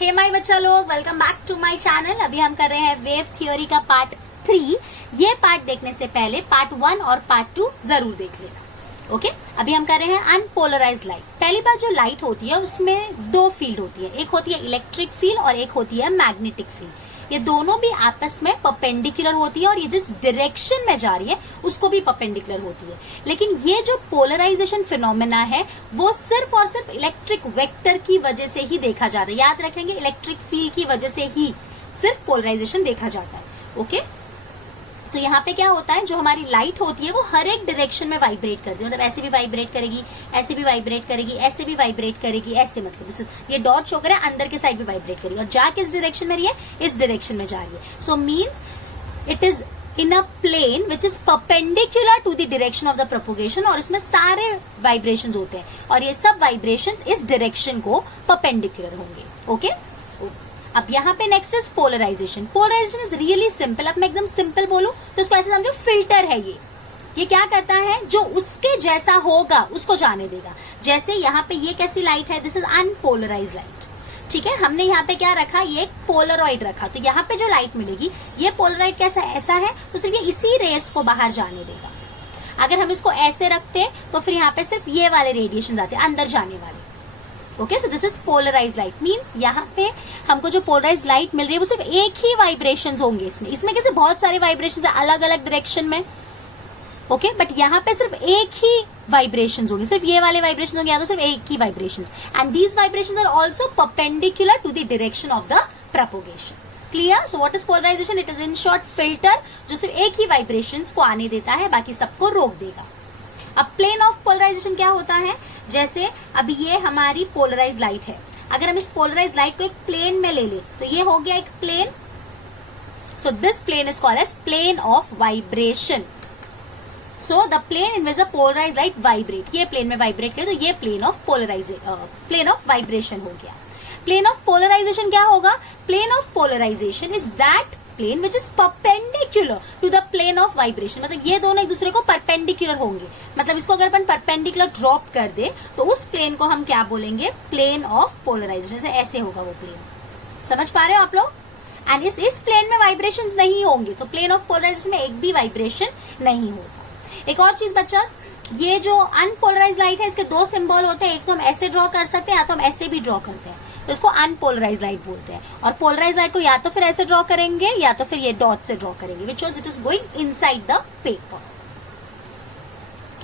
हे my बच्चा लोग, welcome back to my channel. अभी हम कर रहे हैं वेव थ्योरी का पार्ट 3। ये पार्ट देखने से पहले पार्ट 1 और पार्ट 2 जरूर देख लेना। ओके, अभी हम कर रहे हैं अनपोलराइज्ड लाइट। पहली बार जो लाइट होती है उसमें दो फील्ड होती है, एक होती है इलेक्ट्रिक फील्ड और एक होती है मैग्नेटिक फील्ड। ये दोनों भी आपस में परपेंडिकुलर होती है और ये जिस डायरेक्शन में जा रही है उसको भी परपेंडिकुलर होती है। लेकिन ये जो पोलराइजेशन फिनोमेना है वो सिर्फ और सिर्फ इलेक्ट्रिक वेक्टर की वजह से ही देखा जा रहा है। याद रखेंगे, इलेक्ट्रिक फील्ड की वजह से ही सिर्फ पोलराइजेशन देखा जाता है। ओके, तो यहाँ पे क्या होता है, जो हमारी लाइट होती है वो हर एक डायरेक्शन में वाइब्रेट करती है। मतलब ऐसे भी वाइब्रेट करेगी, ऐसे भी वाइब्रेट करेगी, ऐसे भी वाइब्रेट करेगी, ऐसे मतलब ये डॉट शो करे अंदर के साइड भी वाइब्रेट करेगी। और जा किस डायरेक्शन में रही है, इस डायरेक्शन में जा रही है। So means it is in a plane which is perpendicular to the direction of the propagation. और इसमें सारे वाइब्रेशन होते हैं और ये सब वाइब्रेशन इस डायरेक्शन को परपेंडिकुलर होंगे। ओके, अब यहाँ पे next is polarization. Polarization is really simple. अब मैं एकदम सिंपल बोलूं तो इसको ऐसे समझो, फिल्टर है ये क्या करता है, जो उसके जैसा होगा उसको जाने देगा। जैसे यहाँ पे ये कैसी लाइट है, दिस इज अनपोलराइज्ड लाइट। ठीक है, हमने यहाँ पे क्या रखा, ये एक पोलरॉइड रखा। तो यहाँ पे जो लाइट मिलेगी, ये पोलरॉइड कैसा ऐसा है, तो सिर्फ ये इसी रेस को बाहर जाने देगा। अगर हम इसको ऐसे रखते तो फिर यहाँ पे सिर्फ ये वाले रेडिएशन आते हैं अंदर जाने वाले। Okay, so this is polarized light. मींस यहाँ पे हमको जो पोलराइज्ड लाइट मिल रही है वो सिर्फ एक ही वाइब्रेशंस होंगे इसमें कैसे बहुत सारे वाइब्रेशंस है अलग अलग डायरेक्शन में। ओके, बट यहाँ पे सिर्फ एक ही वाइब्रेशंस होंगे, सिर्फ ये वाले वाइब्रेशन होंगे या तो सिर्फ एक ही vibrations. And these vibrations are also perpendicular to the direction of the propagation. Clear? So what is polarisation? It is in short filter जो सिर्फ एक ही वाइब्रेशंस को आने देता है, बाकी सबको रोक देगा। अब प्लेन ऑफ पोलराइजेशन क्या होता है, जैसे अभी ये हमारी पोलराइज्ड लाइट है। अगर हम इस पोलराइज्ड लाइट को एक प्लेन में ले ले तो ये हो गया एक plane. So this plane is called as plane of vibration. So the plane in which the polarized light vibrate, ये प्लेन में वाइब्रेट करे तो ये plane of plane of vibration हो गया। प्लेन ऑफ पोलराइजेशन क्या होगा, plane of polarization is that plane which is perpendicular to the plane of vibration. मतलब ये दोनों एक दूसरे को परपेंडिकुलर होंगे। मतलब इसको अगर अपन परपेंडिकुलर ड्रॉप कर दे तो उस प्लेन को हम क्या बोलेंगे, प्लेन ऑफ पोलराइजेशन। जैसे ऐसे होगा वो प्लेन, समझ पा रहे हो आप लोग? एंड इस प्लेन में वाइब्रेशंस नहीं होंगे, तो प्लेन ऑफ पोलराइजेशन में एक भी वाइब्रेशन नहीं होगा। एक और चीज बच्चा, ये जो अनपोलराइज लाइट है इसके दो सिंबल होते हैं, एक तो हम ऐसे ड्रॉ कर सकते हैं या तो हम ऐसे भी ड्रॉ करते हैं, तो इसको अनपोलराइज लाइट बोलते हैं। और पोलराइज लाइट को या तो फिर ऐसे ड्रॉ करेंगे या तो फिर ये डॉट से ड्रॉ करेंगे, which it is going inside the paper.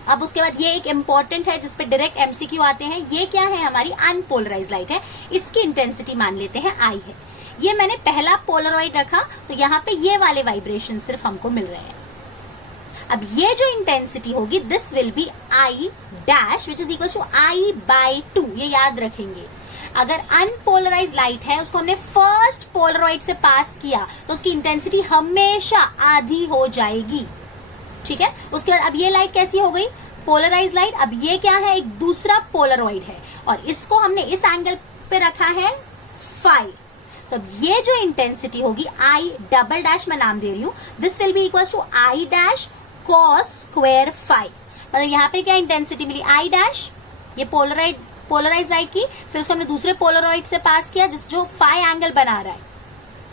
अब उसके बाद ये एक इंपॉर्टेंट है जिसपे डायरेक्ट एमसीक्यू आते हैं। ये क्या है, हमारी अनपोलराइज लाइट है। इसकी इंटेंसिटी मान लेते हैं आई है। ये मैंने पहला पोलरॉइड रखा तो यहाँ पे ये वाले वाइब्रेशन सिर्फ हमको मिल रहे हैं। अब ये जो इंटेंसिटी होगी, this will be I dash which is equal to I by 2। ये याद रखेंगे। अगर अनपोलराइज लाइट है, उसको हमने फर्स्ट पोलरॉइड से पास किया तो उसकी इंटेंसिटी हमेशा आधी हो जाएगी। ठीक है, उसके बाद अब ये लाइट कैसी हो गई, पोलराइज लाइट। अब ये क्या है, एक दूसरा पोलरॉइड है और इसको हमने इस एंगल पे रखा है फाई। तो ये जो इंटेंसिटी होगी आई डबल डैश मैं नाम दे रही हूं, this will be equal to I dash cos square phi. मतलब यहाँ पे क्या इंटेंसिटी मिली, आई डैश, ये पोलराइज लाइट की, फिर उसको हमने दूसरे पोलरॉइड से पास किया जिस जो फाई एंगल बना रहा है।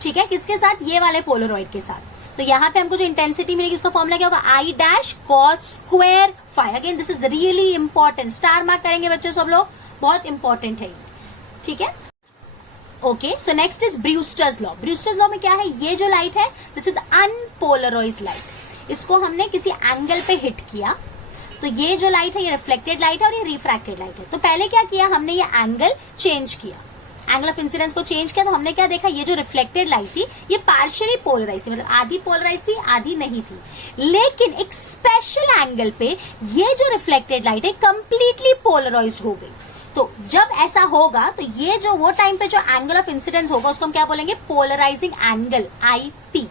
ठीक है, किसके साथ, ये वाले पोलरॉइड के साथ। तो यहाँ पे हमको जो इंटेंसिटी मिलेगी उसका फॉर्मूला क्या होगा, I dash cos square phi. Again this is really important, star mark करेंगे बच्चे सब लोग, बहुत इंपॉर्टेंट है। ठीक है, okay, so next is Brewster's law. Brewster's law में क्या है, ये जो लाइट है दिस इज अनपोलराइज्ड लाइट। इसको हमने किसी एंगल पे हिट किया तो ये जो लाइट है ये रिफ्लेक्टेड लाइट है और ये रिफ्रैक्टेड लाइट है। तो पहले क्या किया हमने, ये एंगल चेंज किया, एंगल ऑफ इंसिडेंस को चेंज किया। तो हमने क्या देखा, ये जो रिफ्लेक्टेड लाइट थी ये पार्शियली पोलराइज थी, मतलब आधी पोलराइज थी आधी नहीं थी। लेकिन एक स्पेशल एंगल पे ये जो रिफ्लेक्टेड लाइट है कंप्लीटली पोलराइज्ड हो गई। तो जब ऐसा होगा तो ये जो वो टाइम पे जो एंगल ऑफ इंसिडेंस होगा उसको हम क्या बोलेंगे, पोलराइजिंग एंगल आई पी।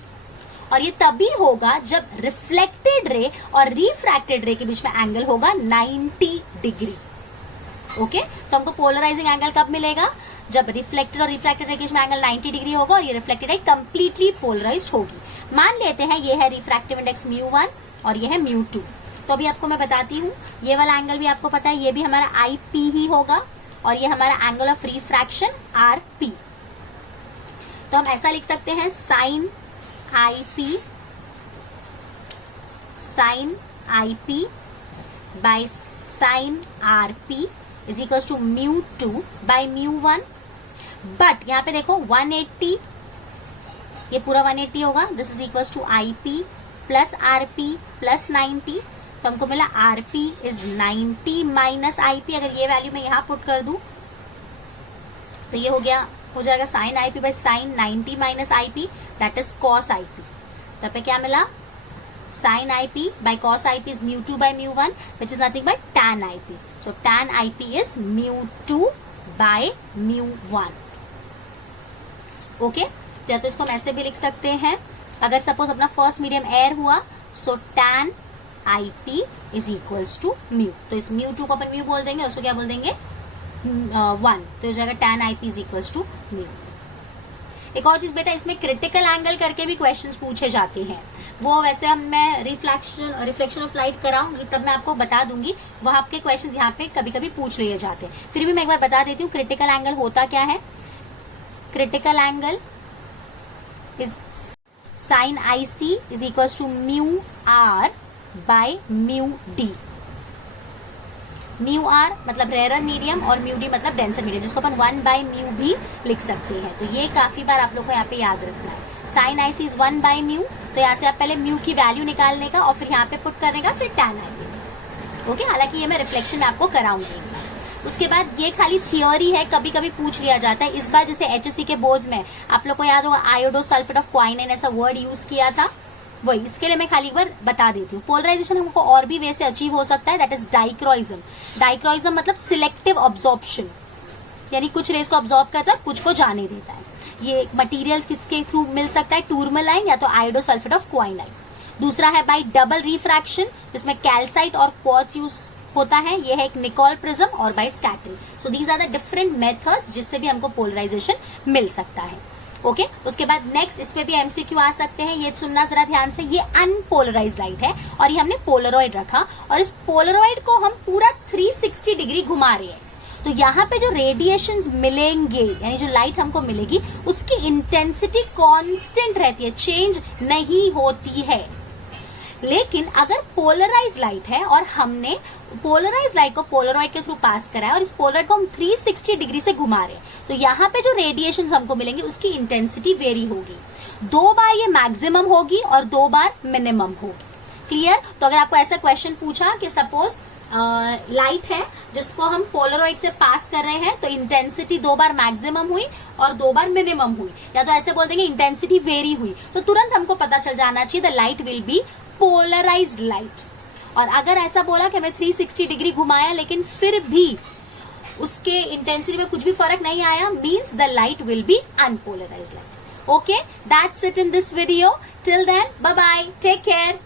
और ये तभी होगा जब रिफ्लेक्टेड रे और रिफ्रैक्टेड रे के बीच में एंगल होगा 90 डिग्री। ओके, तो हमको पोलराइजिंग एंगल कब मिलेगा, जब रिफ्लेक्टेड और रिफ्रैक्टेड रे के बीच में एंगल 90 डिग्री होगा और ये रिफ्लेक्टेड रे कंप्लीटली पोलराइज्ड होगी। मान लेते हैं ये है रिफ्रैक्टिव इंडेक्स μ1 और ये है μ2। तो अभी आपको मैं बताती हूँ, ये वाला एंगल भी आपको पता है, ये भी हमारा आई पी ही होगा और ये हमारा angle of refraction R P. तो हम ऐसा लिख सकते हैं sine IP by sine RP is equals to μ2 by μ1। But यहाँ पे देखो 180, ये पूरा 180 होगा, this is equals to IP plus RP plus 90। तो हमको मिला RP इज 90 माइनस IP। अगर ये वैल्यू मैं यहाँ पुट कर दूं तो ये हो जाएगा sine IP by sine 90 minus IP, that is cos IP। तो पे क्या मिला, sine IP by cos IP is μ2 by μ1 which is nothing but tan IP. So tan IP is μ2 by μ1. Okay, तो इसको हम ऐसे भी लिख सकते हैं, अगर सपोज अपना फर्स्ट मीडियम एयर हुआ सो tan IP is equals to μ। तो इस μ2 को अपन μ बोल देंगे, उसको क्या बोल देंगे 1, तो हो जाएगा tan IP is equals to μ। एक और चीज बेटा, इसमें क्रिटिकल एंगल करके भी क्वेश्चंस पूछे जाते हैं। वो वैसे मैं रिफ्लेक्शन ऑफ लाइट कराऊंगी तब मैं आपको बता दूंगी, वहां आपके क्वेश्चंस यहाँ पे कभी कभी पूछ लिए जाते हैं। फिर भी मैं एक बार बता देती हूँ क्रिटिकल एंगल होता क्या है। Critical angle is sine IC is equals to μR by μD। μR मतलब रेयर मीडियम और μD मतलब डेंसर मीडियम, जिसको अपन 1 बाय μ भी लिख सकते हैं। तो ये काफी बार आप लोग को यहाँ पे याद रखना है। साइन IC इज 1 बाय μ, तो यहाँ से आप पहले μ की वैल्यू निकालने का और फिर यहाँ पे पुट करने का, फिर tan IP। ओके, हालांकि ये मैं रिफ्लेक्शन में आपको कराऊंगी। उसके बाद ये खाली थियोरी है, कभी कभी पूछ लिया जाता है। इस बार जैसे HSC के बोर्ड्स में आप लोग को याद होगा आयोडो सल्फेट ऑफ क्वाइनाइन ऐसा वर्ड यूज किया था, वही इसके लिए मैं खाली एक बार बता देती हूँ। पोलराइजेशन हमको और भी वे से अचीव हो सकता है, दैट इज डाइक्रोइज्म। डाइक्रोइज्म मतलब सिलेक्टिव ऑब्जॉर्प्शन, यानी कुछ रेस को ऑब्जॉर्ब करता है कुछ को जाने देता है। ये मटेरियल किसके थ्रू मिल सकता है, टूरमलाइन या तो आयोडो सल्फेट ऑफ क्वाइनाइन। दूसरा है बाय डबल रिफ्रैक्शन, जिसमें कैल्साइट और क्वार्ट्ज यूज होता है, ये है एक निकोल प्रिज्म, और by scattering. So these are the different methods जिससे भी हमको पोलराइजेशन मिल सकता है। ओके, उसके बाद नेक्स्ट इस पे भी MCQ आ सकते हैं, ये सुनना जरा ध्यान से। ये अनपोलराइज्ड लाइट है और ये हमने पोलरॉइड रखा और इस पोलरॉइड को हम पूरा 360 डिग्री घुमा रहे हैं। तो यहाँ पे जो रेडिएशंस मिलेंगे, यानी जो लाइट हमको मिलेगी, उसकी इंटेंसिटी कांस्टेंट रहती है, चेंज नहीं होती है। लेकिन अगर पोलराइज लाइट है और हमने पोलराइज लाइट को पोलरॉइड के थ्रू पास करा है और इस पोलरॉइड को हम 360 डिग्री से घुमा रहे हैं, तो यहाँ पे जो रेडिएशंस हमको मिलेंगे उसकी इंटेंसिटी वेरी होगी। 2 बार ये मैक्सिमम होगी और 2 बार मिनिमम होगी। क्लियर? तो अगर आपको ऐसा क्वेश्चन पूछा कि सपोज लाइट है जिसको हम पोलरॉइड से पास कर रहे हैं, तो इंटेंसिटी 2 बार मैक्सिमम हुई और 2 बार मिनिमम हुई, या तो ऐसे बोल देंगे इंटेंसिटी वेरी हुई, तो तुरंत हमको पता चल जाना चाहिए the light will be polarized light. और अगर ऐसा बोला कि हमने 360 डिग्री घुमाया लेकिन फिर भी उसके इंटेंसिटी में कुछ भी फर्क नहीं आया, means the light will be unpolarized light. Okay, that's it in this video. Till then, bye bye, take care.